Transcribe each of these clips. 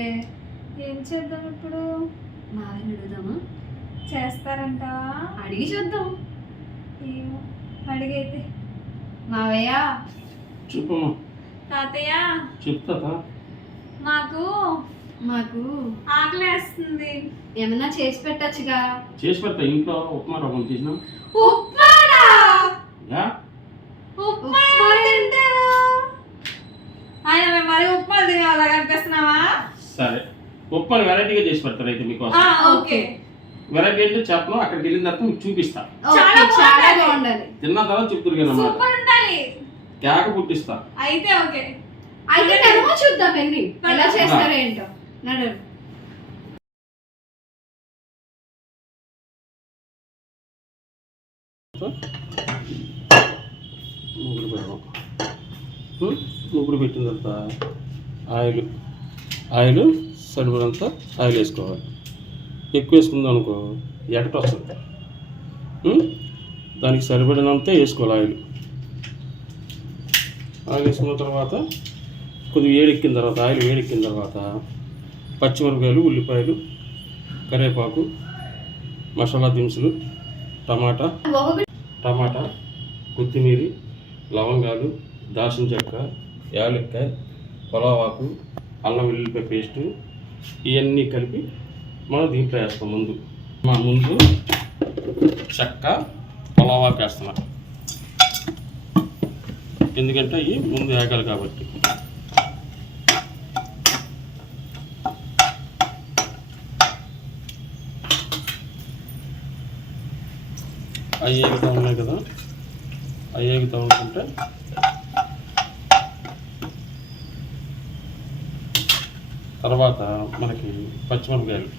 ఉందే. ఏం చేద్దాం ఇప్పుడు? మావయ్యని అడుగుదామా? చేస్తారంట. అడిగి చూద్దాం. ఏమో అడిగైతే. మావయ్య చెప్పమ్మా. తాతయ్య చెప్తా మాకు మాకు ఆకలేస్తుంది. ఏమన్నా చేసి పెట్టచ్చుగా. చేసి పెడతా. ఇంట్లో ఉప్మా రవ్వ తీసినా. ఉప్మానా? యా ఉప్మా ఎవరు తింటారు? ఆయన మేము మరి ఉప్మా తినేవాళ్ళ కనిపిస్తున్నావా? సరే, ఉప్మాని వెరైటీగా చేసి పెడతారు అయితే మీకు. ఓకే. వెరైటీ అంటే చెప్పను, అక్కడికి వెళ్ళిన తర్వాత మీకు చూపిస్తా. చాలా బాగుండాలి. తిన్న తర్వాత చెప్తున్నారు కదా. సూపర్ ఉండాలి. కేక పుట్టిస్తా. అయితే ఓకే. అయితే నడుమో చూద్దాం వెళ్ళి ఎలా చేస్తారో ఏంటో. నడు. ముగ్గురు పెట్టిన తర్వాత ఆయిల్ సరిపడంత ఆయిల్ వేసుకోవాలి. ఎక్కువ వేసుకుందాం అనుకో ఎకట వస్తుంది. దానికి సరిపడినంతే వేసుకోవాలి ఆయిల్. ఆయిల్ వేసుకున్న తర్వాత కొద్దిగా ఆయిల్ వేడెక్కిన తర్వాత పచ్చిమిరపకాయలు, ఉల్లిపాయలు, కరివేపాకు, మసాలా దినుసులు, టమాటా, కొత్తిమీర, లవంగాలు, దాల్చిన చెక్క, యాలక్కాయ, పొలావాకు, అల్లం వెల్లుల్లిపాయ పేస్టు ఇవన్నీ కలిపి మనం దీంట్లో వేస్తాం. ముందు చెక్క, పొలావాకు వేస్తున్నాం. ఎందుకంటే అవి ముందు వేగాలి కాబట్టి. అవి ఏగుతూ ఉన్నాయి కదా, అవి ఏగుతూ ఉంటుంటే తర్వాత మనకి పచ్చిమిరపకాయలు,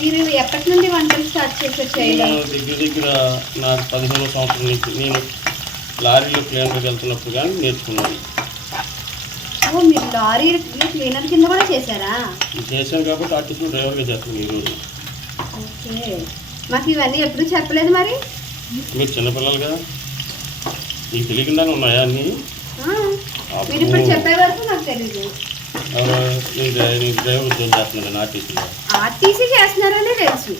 మీరు ఎప్పటి నుండి వంటలు స్టార్ట్ చేశారు? దగ్గర నాకు 15వ సంవత్సరం నుంచి. నేను లారీలో క్లీనర్కి వెళ్తున్నప్పుడు కానీ నేర్చుకున్నాను. మీరు లారీ క్లీనర్ కింద కూడా చేశారా? చేశాను కాబట్టి ఆర్టిస్ట్ డ్రైవర్గా చేస్తాను ఈరోజు. ఓకే. మాకు ఇవన్నీ ఎప్పుడు చెప్పలేదు. మరి మీరు చిన్నపిల్లలు కదా, మీకు తెలియకుండానే ఉన్నాయా అన్నీ? మీరు ఇప్పుడు చెప్పే వరకు నాకు తెలీదు. నేను డ్రైవర్ ఉద్యోగం చేస్తున్నాను ఆర్టీసీ చేస్తున్నారనే తెలుసు.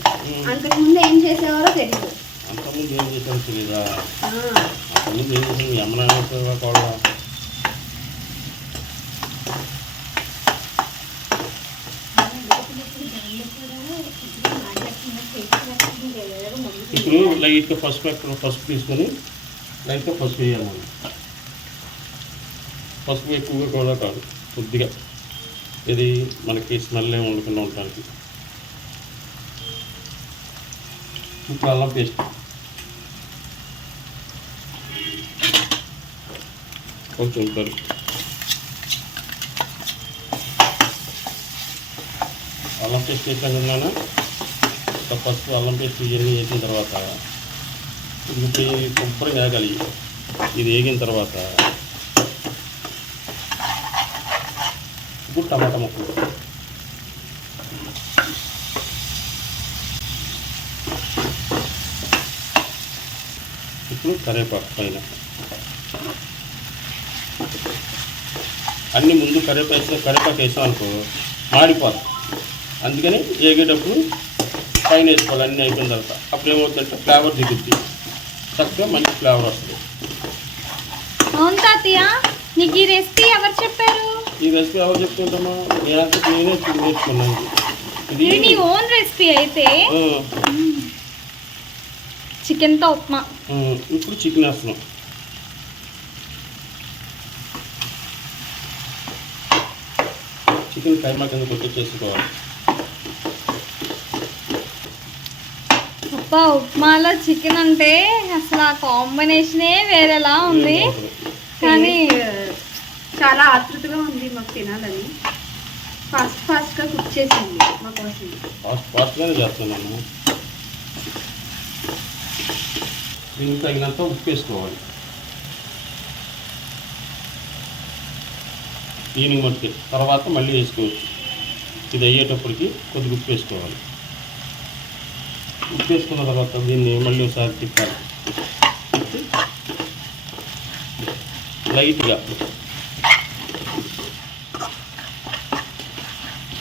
అంతకుముందు ఏం చేసేవారో తెలీదు. అంతకుముందు ఏం చేసారో తెలీదా? అంతకుముందు ఏం చేసాను? మీ అమ్మ కూడా ఇప్పుడు లైట్గా పసుపు తీసుకొని లైట్గా పసుపు వేయాలి. మనం పసుపు ఎక్కువగా కూడా కాదు, కొద్దిగా. ఇది మనకి స్మెల్ ఏమి ఉండకుండా ఉండడానికి. ఇప్పుడు అల్లం పేస్ట్ కొంచెం ఉంటారు. అల్లం పేస్ట్ వేసాను. పసుపు, అల్లం పేస్ట్ ఇవన్నీ వేసిన తర్వాత ఇది కొబ్బరి వేగాలి. ఇది వేగిన తర్వాత ఇప్పుడు టమాటా ముక్కలు, ఇప్పుడు కరివేపాకు పైన. అన్నీ ముందు కరివేపాకు వేసాం అనుకో మాడిపోతుంది. అందుకని వేగేటప్పుడు పైన వేసుకోవాలి. అన్నీ అయిపోయిన తర్వాత అప్పుడు ఏమవుతుందంటే ఫ్లేవర్ దిగుద్ది, చక్కగా మంచి ఫ్లేవర్ వస్తుంది. అవును తాతయ్య, నీకు ఈ రెసిపీ ఎవరు చెప్పారు? ఈ రెసిపీ ఎవరు చెప్తుంటామా? నేనే నేర్చుకున్నాను. ఇది నీ ఓన్ రెసిపీ అయితే. చికెన్తో ఉప్మా. ఇప్పుడు చికెన్ వేస్తున్నాం. చికెన్ కైమా కింద కొట్టి చేసుకోవాలి. ఉప్మాలో చికెన్ అంటే అసలు ఆ కాంబినేషనే వేరేలా ఉంది. కానీ చాలా ఆతృతగా ఉంది మాకు తినాలని. ఫాస్ట్గా కుక్ చేసింది మా కోసం. ఫాస్ట్గానే చేస్తున్నాను. దీనికి తగినంత ఉప్పు వేసుకోవాలి. ఈవినింగ్ మట్టుకి తర్వాత మళ్ళీ వేసుకోవచ్చు. ఇది అయ్యేటప్పటికి కొద్దిగా ఉప్పు వేసుకోవాలి. ఉప్పు వేసుకున్న తర్వాత దీన్ని మళ్ళీ ఒకసారి తిప్పాలి. లైట్గా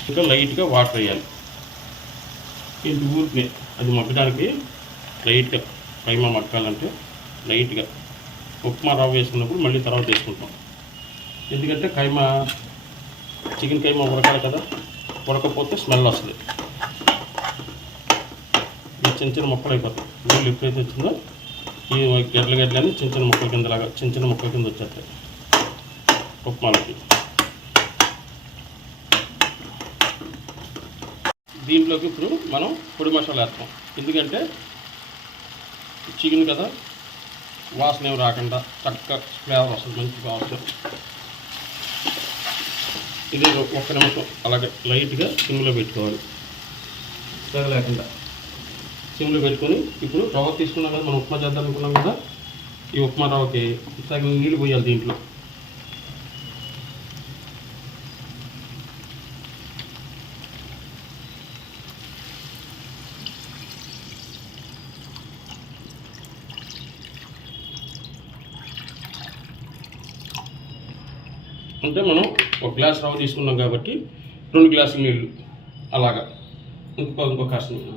ఇంకా లైట్గా వాటర్ వేయాలి. ఇది ఊరికే అది మగ్గడానికి లైట్గా కైమా మగ్గాలంటే లైట్గా ఉప్మా రవ్వ వేసుకున్నప్పుడు మళ్ళీ తర్వాత వేసుకుంటాం. ఎందుకంటే కైమా చికెన్ కైమా ఉడకాలి కదా, ఉడకపోతే స్మెల్ వస్తుంది. ఇది చిన్న చిన్న ముక్కలు అయిపోతాయి. నీళ్ళు ఎప్పుడైతే వచ్చిందో ఈ గడ్డలని చిన్న చిన్న ముక్కల కిందలాగా చిన్న చిన్న ముక్కల కింద వచ్చేస్తాయి ఉప్మాలకి. దీంట్లోకి ఇప్పుడు మనం పొడి మసాలా వేస్తాం. ఎందుకంటే చికెన్ కదా, వాసన ఏమి రాకుండా చక్కగా ఫ్లేవర్ వస్తుంది, మంచిగా వస్తుంది. ఇది 1 నిమిషం అలాగే లైట్గా సిమ్లో పెట్టుకోవాలి. ఫ్లేవర్ లేకుండా సిమ్లో పెట్టుకొని ఇప్పుడు రవ్వ తీసుకున్నాం కదా, మనం ఉప్మా చేద్దాం అనుకున్నాం కదా, ఈ ఉప్మా రవ్వకి సగం నీళ్ళు పోయాలి దీంట్లో. అంటే మనం 1 గ్లాస్ రవ్వ తీసుకున్నాం కాబట్టి 2 గ్లాసుల నీళ్ళు అలాగా ఇంకో కాస్త నీళ్ళు.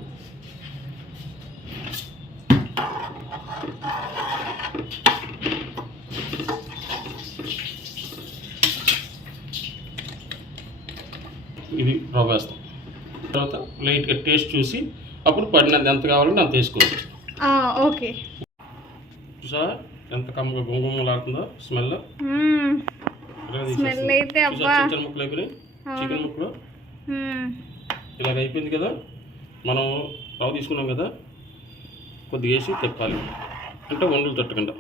ఇది రవ్వ వేస్తాం. తర్వాత లైట్గా టేస్ట్ చూసి అప్పుడు పడినంత ఎంత కావాలంటే అంత వేసుకోవచ్చు. ఓకే. చూసా ఎంత కమ్మగా గుమగుమలాడుతుందో స్మెల్. స్మెల్ అయితే అబ్బా, చికెన్ ముక్కలు అయిపోయినాయి. చికెన్ ముక్కలు ఇలాగ అయిపోయింది కదా. మనం రవ్వ తీసుకున్నాం కదా, కొద్దిగా వేసి తిప్పాలి. అంటే వండలు తట్టకుండా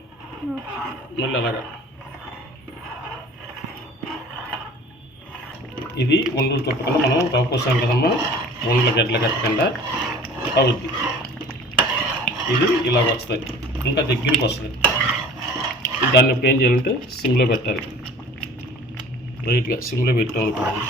మళ్ళీ అలాగా. ఇది వండలు తట్టకుండా మనం రవ్వ పోసాం కదమ్మా, వండలు గడ్డలు కట్టకుండా అవుద్ది. ఇది ఇలాగ వస్తుంది, ఇంకా దగ్గరికి వస్తుంది. దాన్ని ఇప్పుడు ఏం చేయాలంటే సిమ్లో పెట్టాలి. లైట్గా సిమ్లో పెట్టాం అనుకోండి.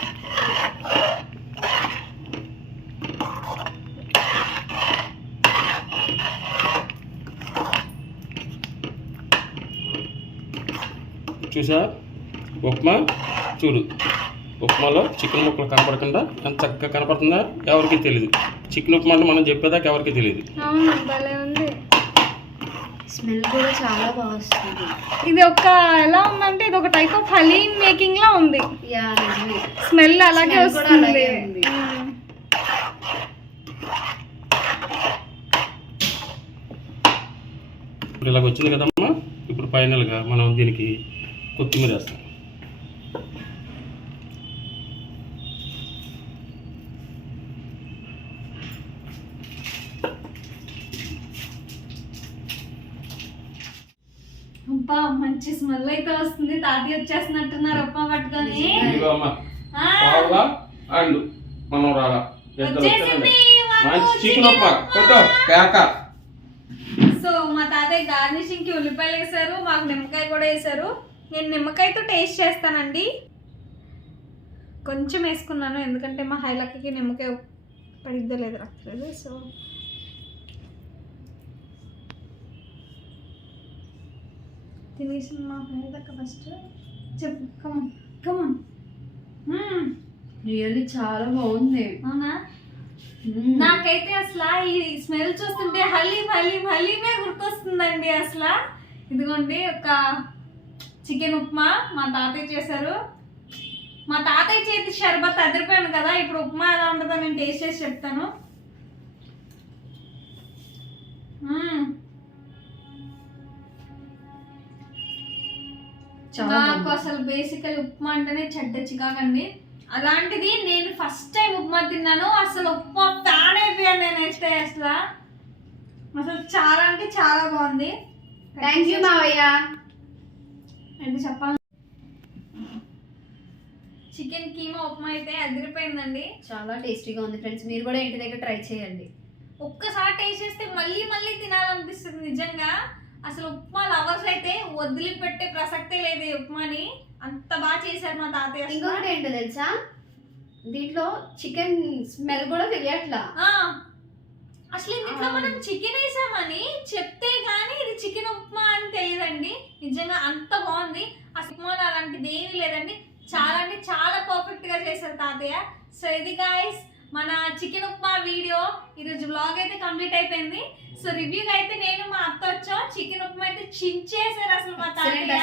చూసా ఉప్మా చూడు, ఉప్మాలో చికెన్ ముక్కలు కనపడకుండా ఎంత చక్కగా కనపడుతుందా ఎవరికి తెలియదు. చికెన్ ఉప్మా అంటే మనం చెప్పేదాకా ఎవరికి తెలియదు. స్మెల్ కూడా చాలా బాగా వస్తుంది. ఇది ఒక ఎలా ఉందంటే ఇది ఒక టైప్ ఆఫ్ హలీం మేకింగ్ లా ఉంది. స్మెల్ అలాగే వస్తుంది. ఇలాగ వచ్చింది కదమ్మా. ఇప్పుడు ఫైనల్గా మనం దీనికి కొత్తిమీర వేస్తాం. అబ్బా మంచి స్మెల్ అయితే వస్తుంది. తాతయ్య వచ్చేస్తున్నట్టున్నారు ఉప్మా పట్టుకొని. సో మా తాతయ్య గార్నిషింగ్ కి ఉల్లిపాయలు వేసారు, మాకు నిమ్మకాయ కూడా వేసారు. నేను నిమ్మకాయతో టేస్ట్ చేస్తానండి. కొంచెం వేసుకున్నాను ఎందుకంటే మా హైలక్కకి నిమ్మకాయ పడిద్దో లేదు రాలేదు. సో తినేసి మా హైలక్క ఫస్ట్ చెప్పు. Come on come on. రియల్లీ చాలా బాగుంది. అవునా? నాకైతే అసలు ఈ స్మెల్ చూస్తుంటే హలీం హలీం హలీమే గుర్తొస్తుందండి. అసలు ఇదిగోండి ఒక చికెన్ ఉప్మా మా తాతయ్య చేశారు. మా తాతయ్య చేతి షర్బత్ అదిరిపోయాను కదా. ఇప్పుడు ఉప్మా ఎలా ఉంటుందో నేను టేస్ట్ చేసి చెప్తాను. నాకు అసలు బేసికలీ ఉప్మా అంటేనే చెడ్డ చికాకండి. అలాంటిది నేను ఫస్ట్ టైం ఉప్మా తిన్నాను. అసలు ఉప్మా ఫ్యాన్ అయిపోయాను నేను. అయితే అసలు చాలా అంటే చాలా బాగుంది. థ్యాంక్ యూ మావయ్య. అంటే చెప్పాలి, చికెన్ కీమా ఉప్మా అయితే అదిరిపోయిందండి. చాలా టేస్టీగా ఉంది ఫ్రెండ్స్. మీరు కూడా ఇంటి దగ్గర ట్రై చేయండి. ఒక్కసారి టేస్ట్ చేస్తే మళ్ళీ మళ్ళీ తినాలనిపిస్తుంది నిజంగా. అసలు ఉప్మా లవర్స్ అయితే వదిలిపెట్టే ప్రసక్తే లేదు ఈ ఉప్మాని. అంత బాగా చేశారు మా తాతయ్య. ఇంకొకటి ఏంటో తెలుసా, దీంట్లో చికెన్ స్మెల్ కూడా తెలియట్లా. అసలు ఇంట్లో మనం చికెన్ వేసామని చెప్తే గానీ ఇది చికెన్ ఉప్మా అని తెలియదండి. నిజంగా అంత బాగుంది. ఆ ఉప్మాలో అలాంటిది ఏమీ లేదండి. చాలా అంటే చాలా పర్ఫెక్ట్ గా చేశారు తాతయ్య. సో ఇది గాయస్ మన చికెన్ ఉప్మా వీడియో. ఈరోజు వ్లాగ్ అయితే కంప్లీట్ అయిపోయింది. సో రివ్యూకి అయితే నేను మా అత్త వచ్చాం. చికెన్ ఉప్మా అయితే చించేశారు అసలు మా తాతయ్య.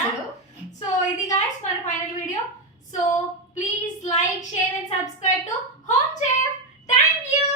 సో ఇది గాయస్ మన final video. So please like, share and subscribe to home chef. Thank you.